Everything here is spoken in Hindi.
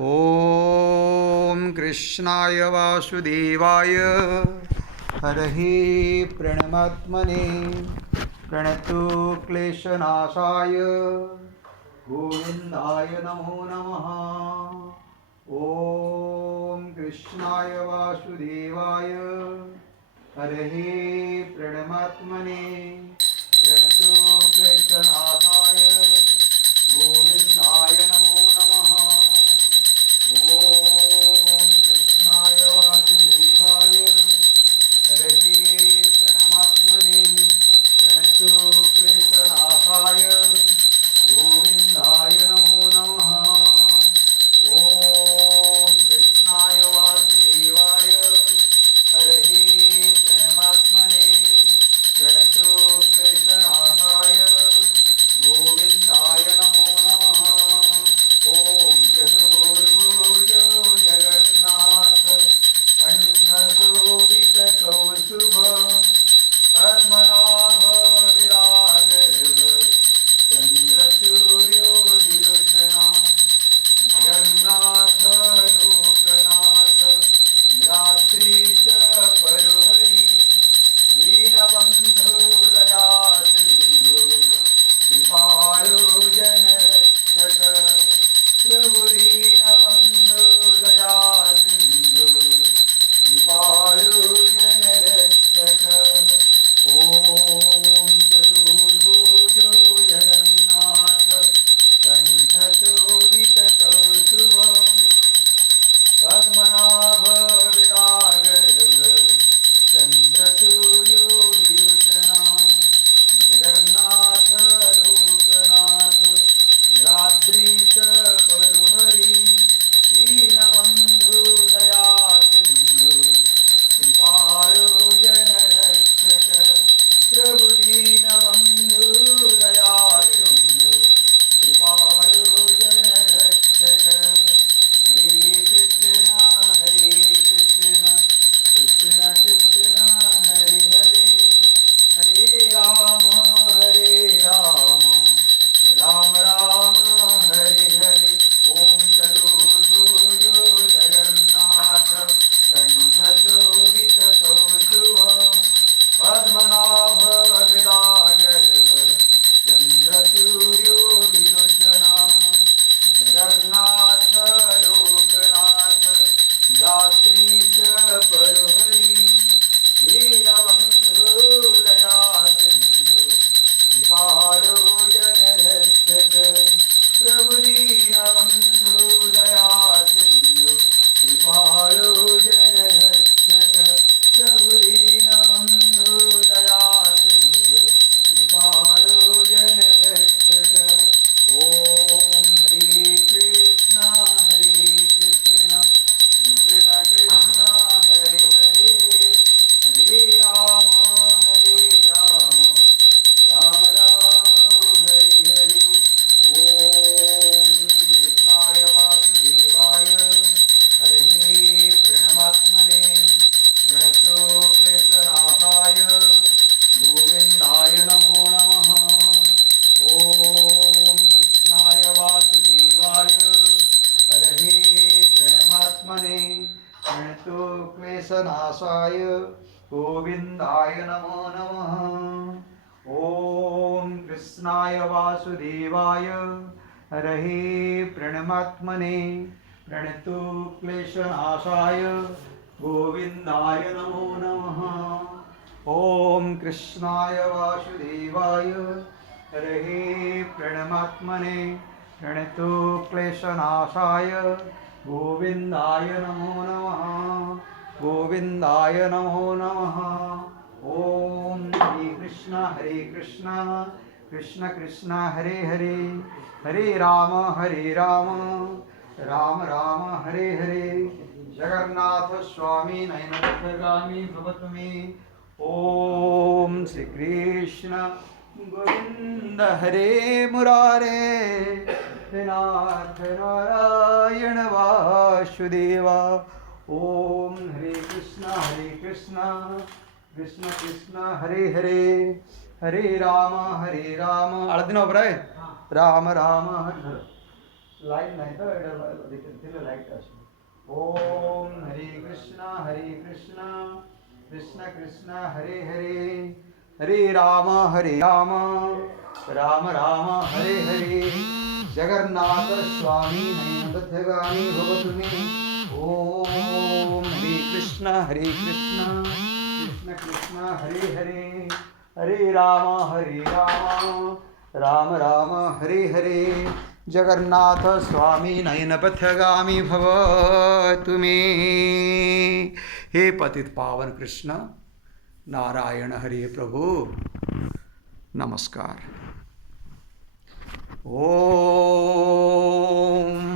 ॐ कृष्णाय वासुदेवाय हरहि प्रणमात्मने प्रणतो क्लेशनाशाय गोविन्दाय नमो नमः। ॐ कृष्णाय वासुदेवाय हरहि प्रणमात्मने प्रणतो क्लेशनाशाय गोविन्दाय नमो नमः। ॐ कृष्णाय वासुदेवाय हरहि प्रणमात्मने प्रणतो क्लेशनाशाय गोविन्दाय नमो नमः। ॐ कृष्णाय वासुदेवाय हरहि प्रणमात्मने प्रणतो क्लेशनाशाय गोविन्दाय नमो नमः। ॐ चतुर्भुजो जगन्नाथ कण्ठशोभितकौस्तुभ पद्मनाभ विरागर्भ चन्द्रसूर्योदिलोचना जगन्नाथ लोकनाथ निराद्रीश परुहरि दीनबन्धु दयासिन्धु कृपालो जनरक्षक प्रभु दीनबन्धु दयासिन्धु कृपालो जनरक्षक। ॐ चतुर्भुजो जगन्नाथ कण्ठशोभितकौस्तुभ पद्मनाभ विरागर्भ चन्द्रसूर्योदिलोचना जगन्नाथ लोकनाथ निराद्रीश परुहरि दीनबन्धु दयासिन्धु कृपालो जनरक्षक प्रभु दीनबन्धु दयासिन्धु कृपालो जनरक्षक। हरे कृष्ण कृष्ण कृष्ण हरे हरे हरे राम राम राम हरे हरे। ॐ चतुर्भुजो जगन्नाथ कण्ठशोभितकौस्तुभ पद्मनाभ विरागर्भ चन्द्रसूर्योदिलोचना जगन्नाथ लोकनाथ निराद्रीश परुहरि दीनबन्धु दयासिन्धु कृपालो जनरक्षक प्रभु दीनबन्धु दयासिन्धु कृपालो जनरक्षक प्रभु दीनबन्धु दयासिन्धु कृपालो जनरक्षक। ॐ हरे कृष्ण कृष्ण कृष्ण हरे हरे हरे राम राम राम हरे हरे। ॐ कृष्णाय वासुदेवाय हरहि प्रणमात्मने प्रणतो क्लेशनाशाय गोविन्दाय नमो नमः। ॐ कृष्णाय वासुदेवाय हरहि प्रणमात्मने प्रणतो क्लेशनाशाय गोविन्दाय नमो नमः। ॐ कृष्णाय वासुदेवाय हरहि प्रणमात्मने प्रणतो क्लेशनाशाय गोविन्दाय नमो नमः। ॐ कृष्णाय वासुदेवाय हरहि प्रणमात्मने प्रणतो क्लेशनाशाय गोविन्दाय नमो नमः गोविन्दाय नमो नमः। ॐ हरे कृष्ण कृष्ण कृष्ण हरे हरे हरे राम राम राम हरे हरे। जगन्नाथ स्वामी नयनगामी भवतु मे। ॐ श्री कृष्ण गोविंद हरे मुरारे नाथ नारायण वासुदेवा। ओम हरे कृष्ण कृष्ण कृष्ण हरे हरे हरे राम आळदीना बरं आहे राम राम हरे लाईट नाही तर तिला लाईट असतो. ओम हरे कृष्णा कृष्ण कृष्ण हरे हरे, हरे राम राम राम हरे हरे. जगन्नाथ स्वामी नयनपथगामी भव तुम्ही. ओम हरे कृष्ण कृष्ण कृष्ण हरे हरे, हरे राम राम राम हरे हरे. जगन्नाथ स्वामी नयनपथगामी भव तुम्ही. हे पतित पावन कृष्ण नारायण हरे प्रभु नमस्कार. ओम